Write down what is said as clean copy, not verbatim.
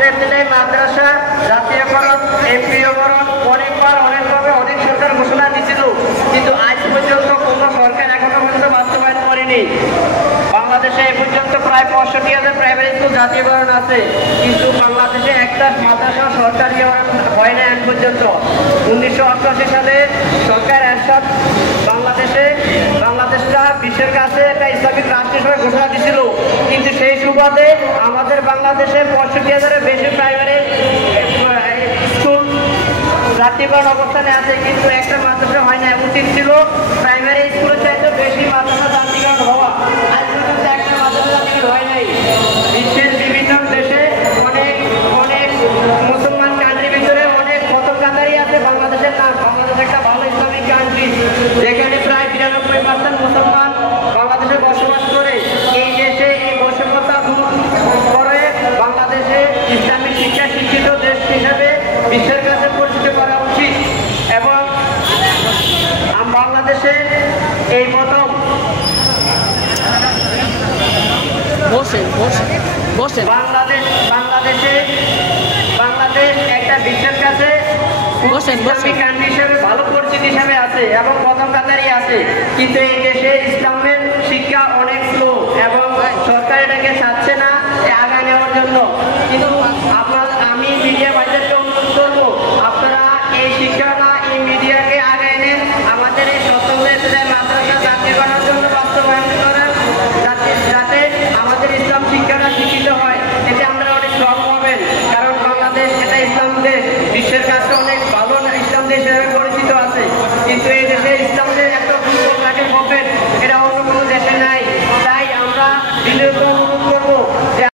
ইবতেদায়ী মাদ্রাসা জাতীয়করণ, এমপিওকরণ অনেকবার অনেকভাবে অনেক সরকার ঘোষণা দিয়েছিল, কিন্তু আজ পর্যন্ত কোনো সরকার এখনো পর্যন্ত বাস্তবায়ন করেনি। বাংলাদেশে এ পর্যন্ত প্রায় 65,000 প্রাইমারি স্কুল জাতীয়করণ আছে, কিন্তু বাংলাদেশে একটা মাদ্রাসা সরকারিকরণ হয় না এখন পর্যন্ত। 1988 সালে সরকার এরশাদ বাংলাদেশটা বিশ্বের কাছে একটা ইসলামিক রাষ্ট্র হিসেবে ঘোষণা দিয়েছিল, কিন্তু সেই সুবাদে আমাদের বাংলাদেশে 65,000-এর বেশি প্রাইমারি স্কুল জাতীয়করণ অবস্থানে আছে, কিন্তু একটা মাদ্রাসা হয় না। উচিত ছিল প্রাইমারি স্কুলের চাইতে বেশি মাদ্রাসা জাতীয়করণ হওয়া, আজ পর্যন্ত একটা মাদ্রাসা জাতীয়করণ হয় নাই। বিশ্বের বিভিন্ন দেশে অনেক অনেক মুসলমান কান্ট্রির ভিতরে অনেক খতম কাতারি আছে, বাংলাদেশের নাম। বাংলাদেশ একটা ভালো ইসলামিক কান্ট্রি, যেখানে প্রায় 92% মুসলমান বাংলাদেশে বসবাস করে। এই দেশে এই বৈষম্যতা দূর করে বাংলাদেশে ইসলামিক শিক্ষা শিক্ষিত দেশ হিসেবে বিশ্বের কাছে পরিচিত করা উচিত। এবং বাংলাদেশে এই প্রথম বাংলাদেশ একটা বিশ্বের কাছে ইসলামিক কান্ট্রি হিসেবে ভালো পরিচিতি হিসেবে আছে এবং প্রথম কাতারই আছে, কিন্তু এই দেশে ইসলামের শিক্ষা অনেক স্লো এবং সরকার এটাকে চাচ্ছে না আগায় নেওয়ার জন্য। কিন্তু আমি মিডিয়া